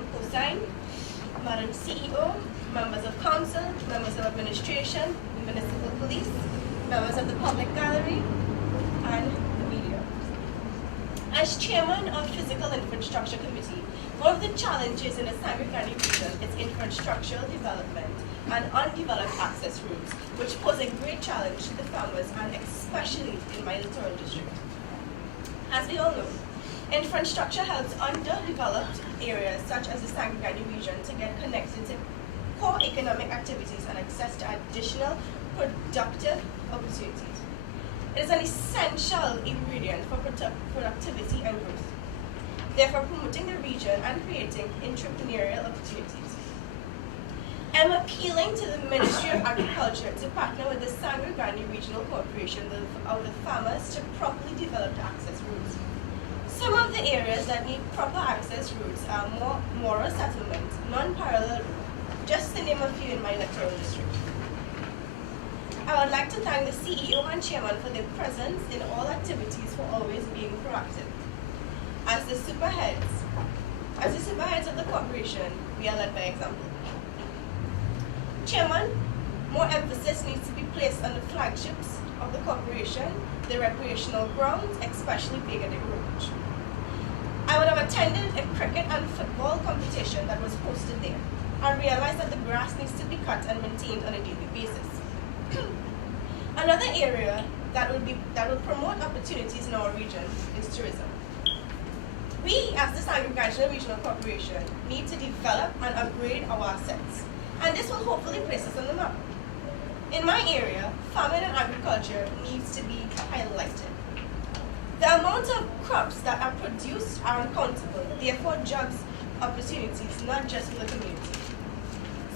Kazim Hosein, Madam CEO, members of council, members of administration, municipal police, members of the public gallery, and the media. As chairman of Physical Infrastructure Committee, one of the challenges in the Sangre Grande region is infrastructural development and undeveloped access routes, which pose a great challenge to the farmers and especially in my littoral district. As we all know, infrastructure helps underdeveloped areas such as the Sangre Grande region to get connected to core economic activities and access to additional productive opportunities. It is an essential ingredient for productivity and growth, therefore promoting the region and creating entrepreneurial opportunities. I'm appealing to the Ministry of Agriculture to partner with the Sangre Grande Regional Corporation of the farmers to properly develop the access routes. Some of the areas that need proper access routes are Moro settlement, non-parallel route, just to name a few in my electoral district. I would like to thank the CEO and Chairman for their presence in all activities for always being proactive. As the superheads of the corporation, we are led by example. Chairman, more emphasis needs to be placed on the flagships of the corporation, the recreational grounds, especially Vega de Rouge. I would have attended a cricket and football competition that was hosted there. I realized that the grass needs to be cut and maintained on a daily basis. Another area that will promote opportunities in our region is tourism. We, as the Sangre Grande Regional Corporation, need to develop and upgrade our assets, and this will hopefully place us on the map. In my area, farming and agriculture needs to be highlighted. The amount of crops that are produced are uncountable, therefore jobs opportunities not just for the community.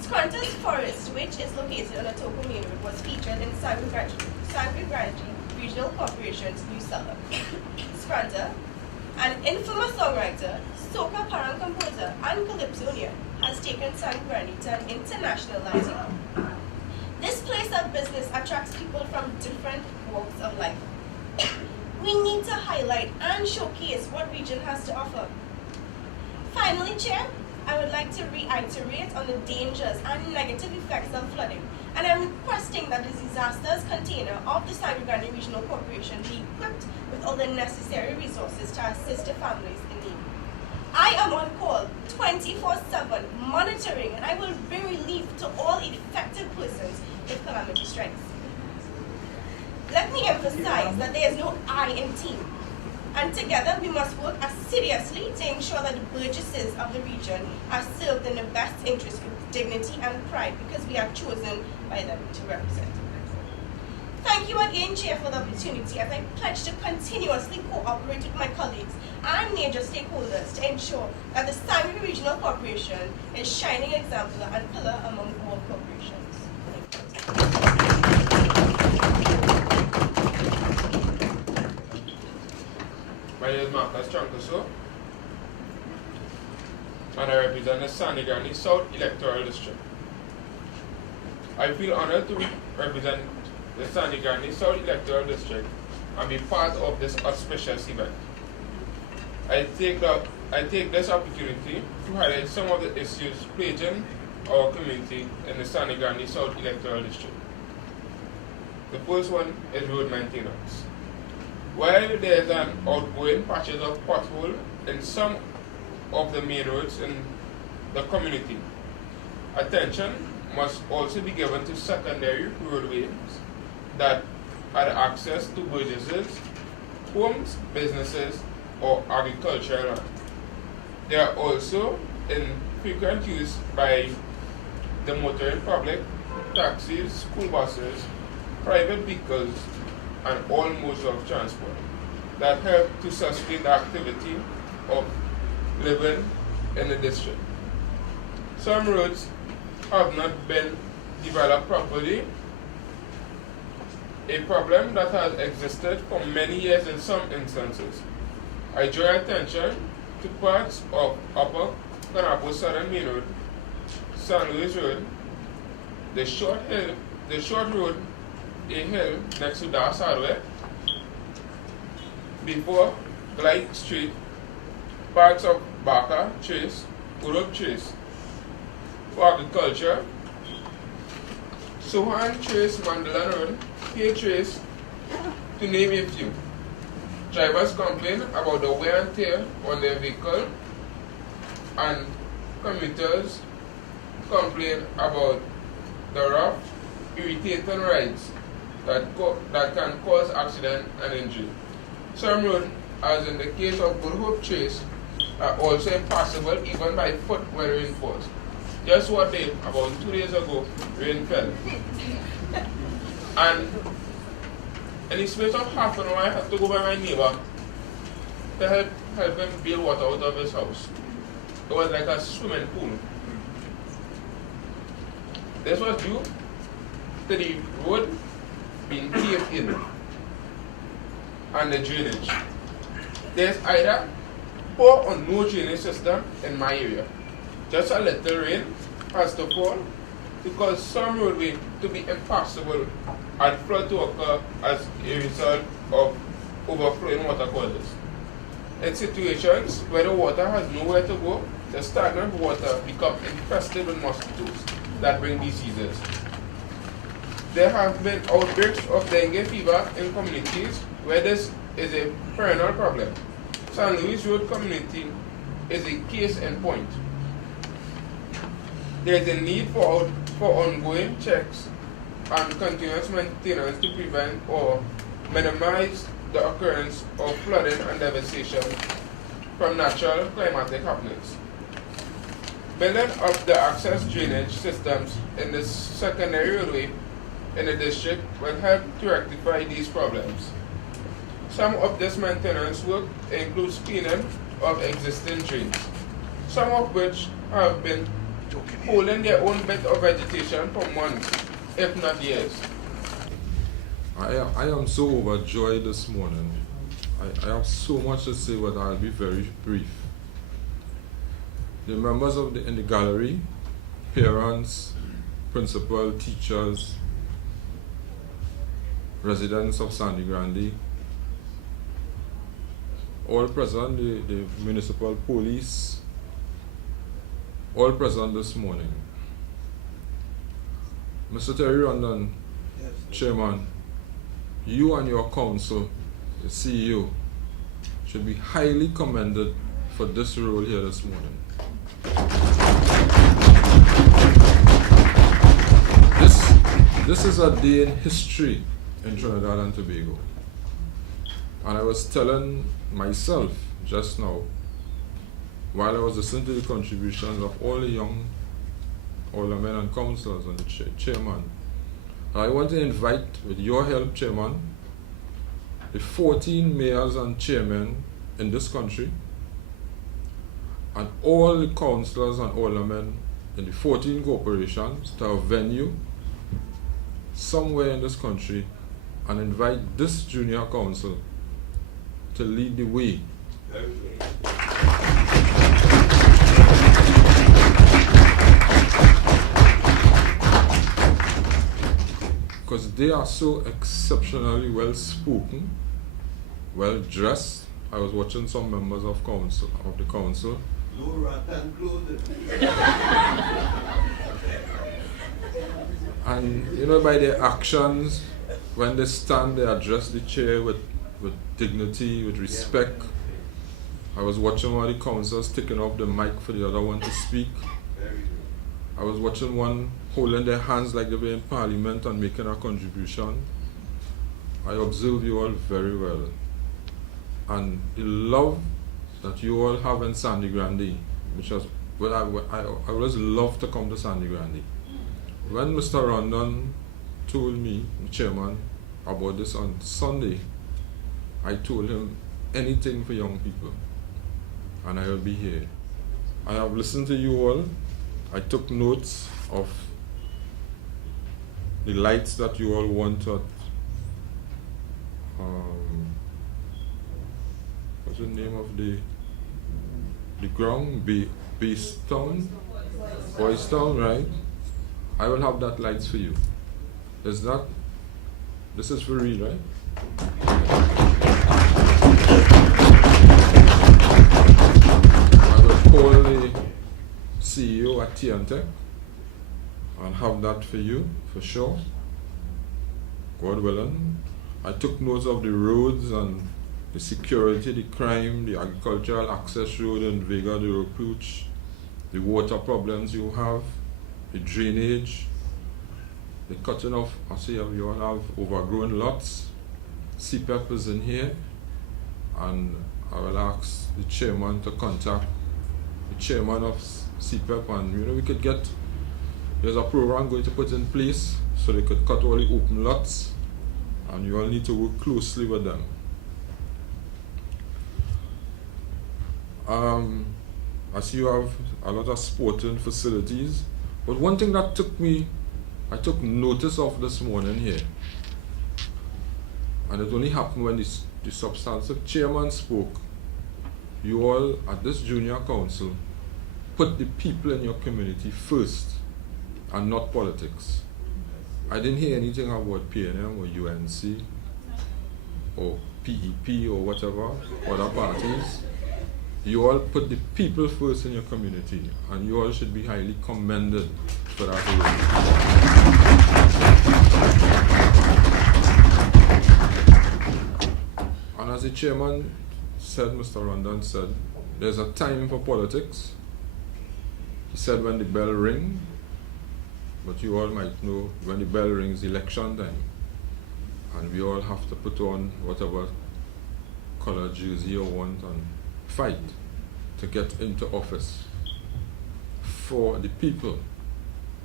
Scranton's Forest, which is located on the Toco main road, was featured in Sangre Grande Regional Corporation's new seller. Scranton, an infamous songwriter, soca parang composer, and calypsonian, has taken Sangre Grande to an international lighting. This place of business attracts people from different walks of life. We need to highlight and showcase what region has to offer. Finally, Chair, I would like to reiterate on the dangers and negative effects of flooding, and I'm requesting that the disasters container of the Sangre Grande Regional Corporation be equipped with all the necessary resources to assist the families in need. I am on call 24/7, monitoring, and I will bring relief to all affected persons if calamity strikes. Let me emphasize that there is no I in team, and together we must work assiduously to ensure that the burgesses of the region are served in the best interest with dignity and pride because we are chosen by them to represent. Thank you again, Chair, for the opportunity as I pledge to continuously cooperate with my colleagues and major stakeholders to ensure that the Sangre Regional Corporation is shining example and pillar among all corporations. My name is Marcus Trancoso, and I represent the Sangre Grande South Electoral District. I feel honored to represent the Sangre Grande South Electoral District and be part of this auspicious event. I take this opportunity to highlight some of the issues plaguing our community in the Sangre Grande South Electoral District. The first one is road maintenance. While there is an outgoing patches of pothole in some of the main roads in the community, attention must also be given to secondary roadways that add access to burgesses, homes, businesses, or agricultural land. They are also in frequent use by the motoring public, taxis, school buses, private vehicles, and all modes of transport that help to sustain the activity of living in the district. Some roads have not been developed properly, a problem that has existed for many years in some instances. I draw attention to parts of Upper Canapo Southern Main Road, San Luis Road, the short road, a hill next to Das Hardware, before Glide Street, parts of Baca, Trace, Uruk Trace for agriculture, Sohan Trace, Mandela Road, K Trace, to name a few. Drivers complain about the wear and tear on their vehicle, and commuters complain about the rough, irritating rides that can cause accident and injury. Some roads, as in the case of Good Hope Trace, are also impassable even by foot when rain falls. Just one day, about 2 days ago, rain fell. And in the space of half an hour, I had to go by my neighbor to help him bail water out of his house. It was like a swimming pool. This was due to the road being caved in and the drainage. There's either poor or no drainage system in my area. Just a little rain has to fall to cause some roadway to be impassable and flood to occur as a result of overflowing water causes. In situations where the water has nowhere to go, the stagnant water becomes infested with mosquitoes that bring diseases. There have been outbreaks of dengue fever in communities where this is a perennial problem. San Luis Road community is a case in point. There is a need for ongoing checks and continuous maintenance to prevent or minimize the occurrence of flooding and devastation from natural climatic happenings. Building up the access drainage systems in the secondary roadway in the district will help to rectify these problems. Some of this maintenance work includes cleaning of existing drains, some of which have been holding their own bit of vegetation for months, if not years. I am so overjoyed this morning. I have so much to say, but I'll be very brief. The members in the gallery, parents, principal, teachers, residents of Sangre Grande, all present, the municipal police, all present this morning. Mr. Terry Rondon, yes, Chairman, you and your council, the CEO, should be highly commended for this role here this morning. This is a day in history in Trinidad and Tobago. And I was telling myself just now, while I was listening to the contributions of all the young aldermen and councillors and the chairman, I want to invite, with your help, Chairman, the 14 mayors and chairmen in this country, and all the councillors and aldermen in the 14 corporations to have venue somewhere in this country and invite this junior council to lead the way. Because they are so exceptionally well spoken, well dressed. I was watching some members of the council. And you know, by their actions, when they stand, they address the chair with dignity, with respect. I was watching one of the councillors taking off the mic for the other one to speak. I was watching one holding their hands like they were in parliament and making a contribution. I observe you all very well. And the love that you all have in Sangre Grande, which was, well, I always love to come to Sangre Grande. When Mr. Rondon told me, the chairman, about this on Sunday, I told him anything for young people, and I will be here. I have listened to you all. I took notes of the lights that you all want at, what's the name of the ground? Base Town? Boys Town, right? I will have that lights for you. This is for real, right? I will call CEO at TNTech. I'll have that for you, for sure. God willing. I took notes of the roads and the security, the crime, the agricultural access road in Vega de Ropuch, the water problems you have, the drainage, the cutting off. I see you all have overgrown lots. CPEP is in here, and I will ask the chairman to contact the chairman of CPEP, and we could get, there's a program going to put in place so they could cut all the open lots, and you all need to work closely with them. I see you have a lot of sporting facilities, but one thing that I took notice of this morning here, and it only happened when the substantive chairman spoke. You all at this junior council put the people in your community first and not politics. I didn't hear anything about PNM or UNC or PEP or whatever, other parties. You all put the people first in your community, and you all should be highly commended for that work. And as the chairman said, Mr. Rondon said, there's a time for politics. He said when the bell rings, but you all might know when the bell rings, election time. And we all have to put on whatever color jersey you want and fight to get into office for the people.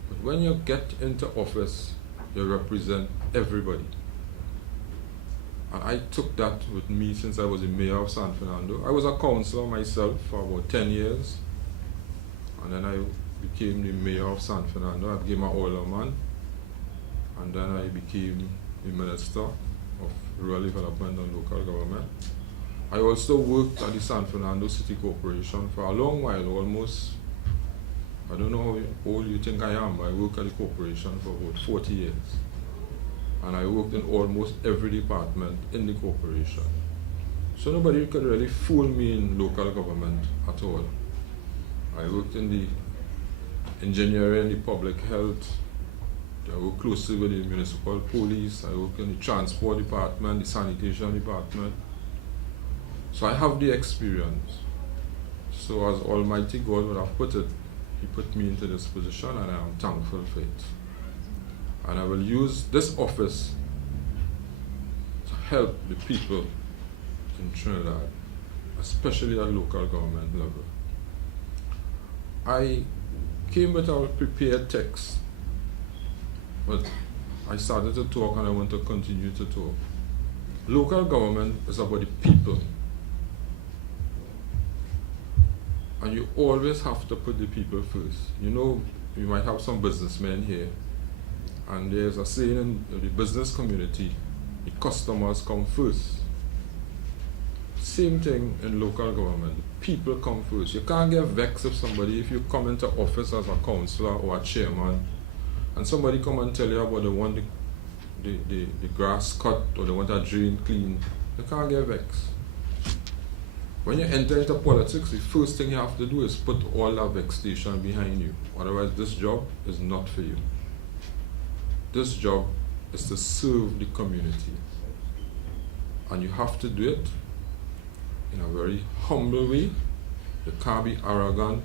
But when you get into office, you represent everybody. And I took that with me since I was the mayor of San Fernando. I was a councillor myself for about 10 years. And then I became the mayor of San Fernando. I became an alderman. And then I became the minister of rural development and local government. I also worked at the San Fernando City Corporation for a long while, almost, I don't know how old you think I am, but I worked at the corporation for about 40 years. And I worked in almost every department in the corporation. So nobody could really fool me in local government at all. I worked in the engineering, the public health. I worked closely with the municipal police. I worked in the transport department, the sanitation department. So I have the experience. So as Almighty God would have put it, He put me into this position, and I am thankful for it. And I will use this office to help the people in Trinidad, especially at local government level. I came with a prepared text, but I started to talk and I want to continue to talk. Local government is about the people. And you always have to put the people first. You know, you might have some businessmen here, and there's a saying in the business community, the customers come first. Same thing in local government, the people come first. You can't get vexed if if you come into office as a councillor or a chairman, and somebody come and tell you about they want the grass cut or they want a drain clean. You can't get vexed. When you enter into politics, the first thing you have to do is put all that vexation behind you. Otherwise, this job is not for you. This job is to serve the community. And you have to do it in a very humble way. You can't be arrogant.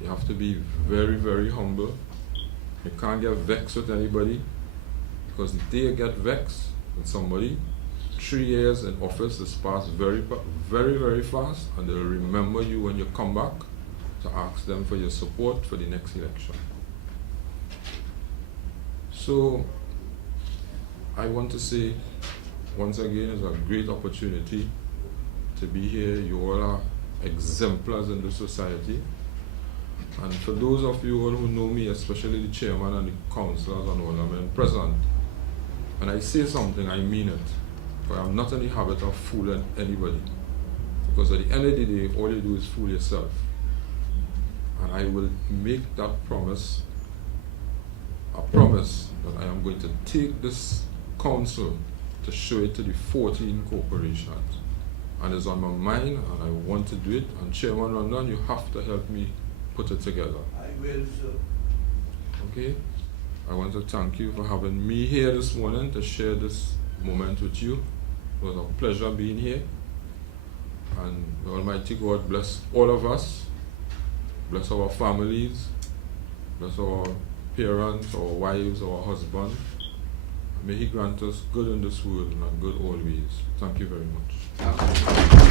You have to be very, very humble. You can't get vexed with anybody, because the day you get vexed with somebody, 3 years in office is passed very, very, very fast, and they'll remember you when you come back to ask them for your support for the next election. So I want to say, once again, it's a great opportunity to be here. You all are exemplars in the society. And for those of you all who know me, especially the chairman and the councillors and aldermen present, when I say something, I mean it. But I'm not in the habit of fooling anybody. Because at the end of the day, all you do is fool yourself. And I will make that promise, a promise that I am going to take this council to show it to the 14 corporations. And it's on my mind, and I want to do it. And Chairman Rondon, you have to help me put it together. I will, sir. Okay? I want to thank you for having me here this morning to share this moment with you. It was a pleasure being here. And the Almighty God bless all of us, bless our families, bless our parents, our wives, our husbands. May He grant us good in this world and good always. Thank you very much.